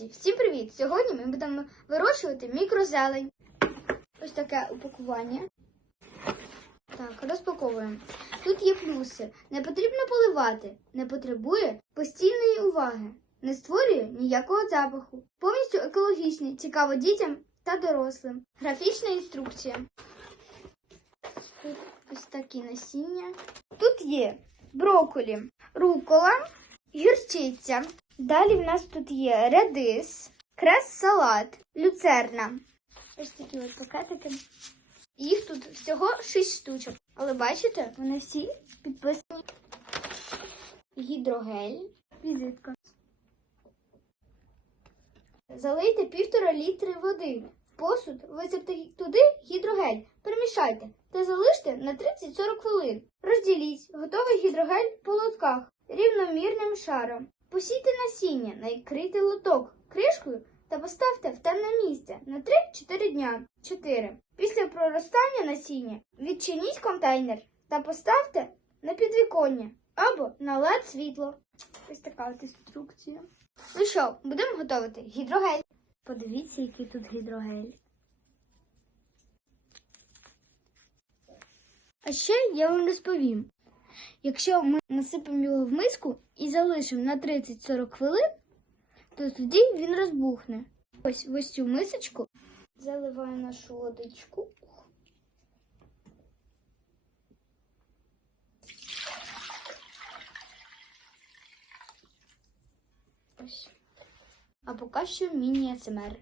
Друзі, всім привіт! Сьогодні ми будемо вирощувати мікрозелень. Ось таке упакування. Так, розпаковуємо. Тут є плюси. Не потрібно поливати, не потребує постійної уваги, не створює ніякого запаху. Повністю екологічний, цікаво дітям та дорослим. Графічна інструкція. Тут ось такі насіння. Тут є брокколі, рукола, гірчиця. Далі в нас тут є редис, крес-салат, люцерна. Ось такі от пакетики. Їх тут всього 6 штучок. Але бачите, вони всі підписані. Гідрогель, візитка. Залийте півтора літри води. В посуд висипте туди гідрогель. Перемішайте та залиште на 30-40 хвилин. Розділіть готовий гідрогель по лотках рівномірним шаром. Посійте насіння, накрийте лоток кришкою та поставте в темне місце на 3-4 дня. 4. Після проростання насіння відчиніть контейнер та поставте на підвіконня або на LED світло. Ось така от інструкція. Ну що, будемо готувати гідрогель. Подивіться, який тут гідрогель. А ще я вам розповім. Якщо ми насипемо його в миску і залишимо на 30-40 хвилин, то тоді він розбухне. Ось ось цю мисочку заливаю нашу водичку. Ось. А поки що міні-СМР.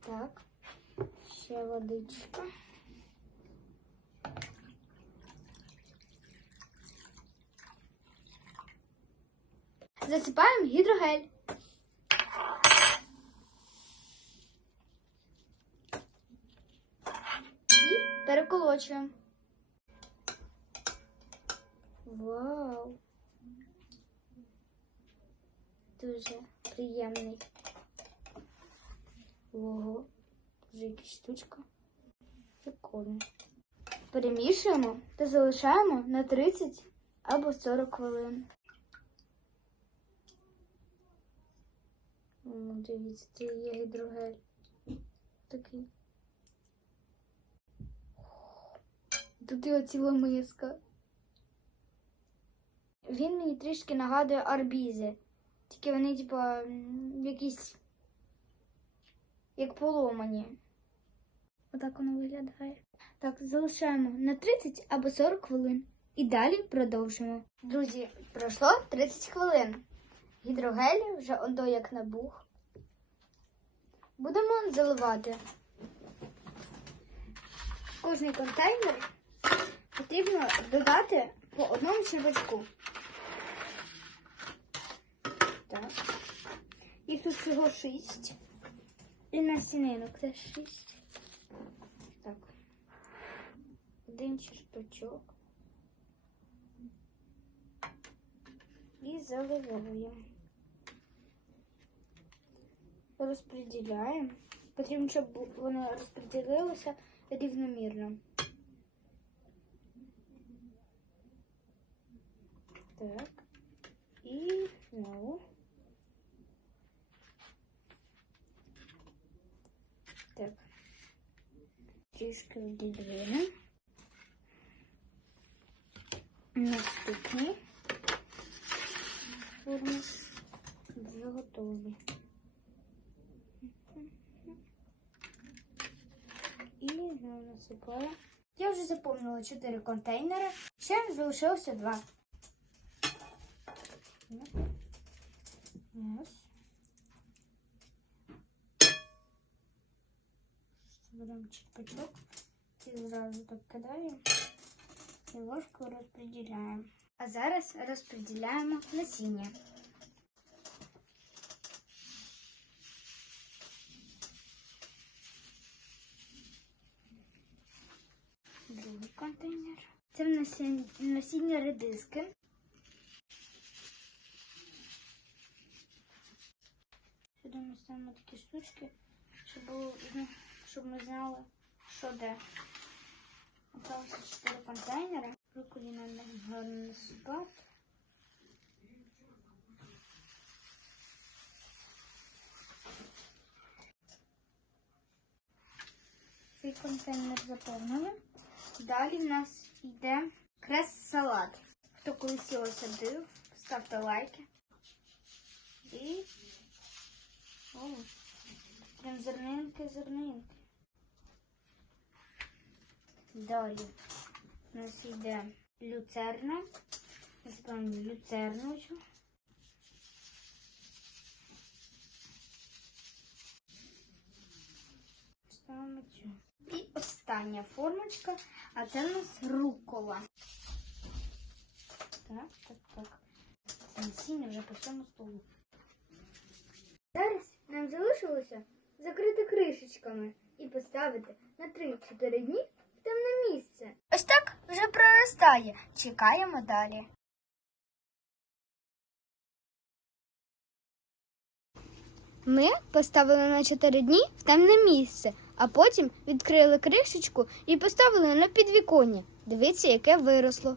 Так, ще водичка. Засипаємо гідрогель. І переколочуємо. Вау! Дуже приємний. Ого, вже якась штучка. Прикольно. Перемішуємо та залишаємо на 30 або 40 хвилин. Дивіться, це є гідрогель. Такий. Тут його ціла миска. Він мені трішки нагадує арбізи. Тільки вони, типа, якісь як поломані. Отак воно виглядає. Так, залишаємо на 30 або 40 хвилин. І далі продовжимо. Друзі, пройшло 30 хвилин. Гідрогель вже ондо як набух. Будемо заливати. В кожний контейнер потрібно додати по одному червячку. Так. Їх тут всього шість. І насінинок теж шість. Так. Один черпачок. І заливаємо. Розподіляємо. Потрібно, щоб воно розподілилося рівномірно. Так. І знову. Так. Трішки відділимо. Наступний форми вже готові. насипаю. Я вже заповнила 4 контейнери. Ще залишилося 2. Ось. Беремо черпачок і зразу так кидаємо і ложку розподіляємо. А зараз розподіляємо насіння. другий контейнер. Це в нас насіння редиски. Сюди ми ставимо такі штучки, щоб було, щоб ми знали, що де. Осталося 4 контейнера. Руколі нам гарно насипати. Цей контейнер заповнили. Далі в нас йде крес-салат. Хто колись його садив, ставте лайки. І о, прям зернинки, зернинки. Далі у нас йде люцерна. Насипаємо люцерну. Ставимо цю. Остання формочка, а це у нас рукола. Так, так, так. Насіння вже по всьому столу. Зараз нам залишилося закрити кришечками і поставити на 3-4 дні в темне місце. Ось так вже проростає. Чекаємо далі. Ми поставили на 4 дні в темне місце, а потім відкрили кришечку і поставили на підвіконня. Дивіться, яке виросло.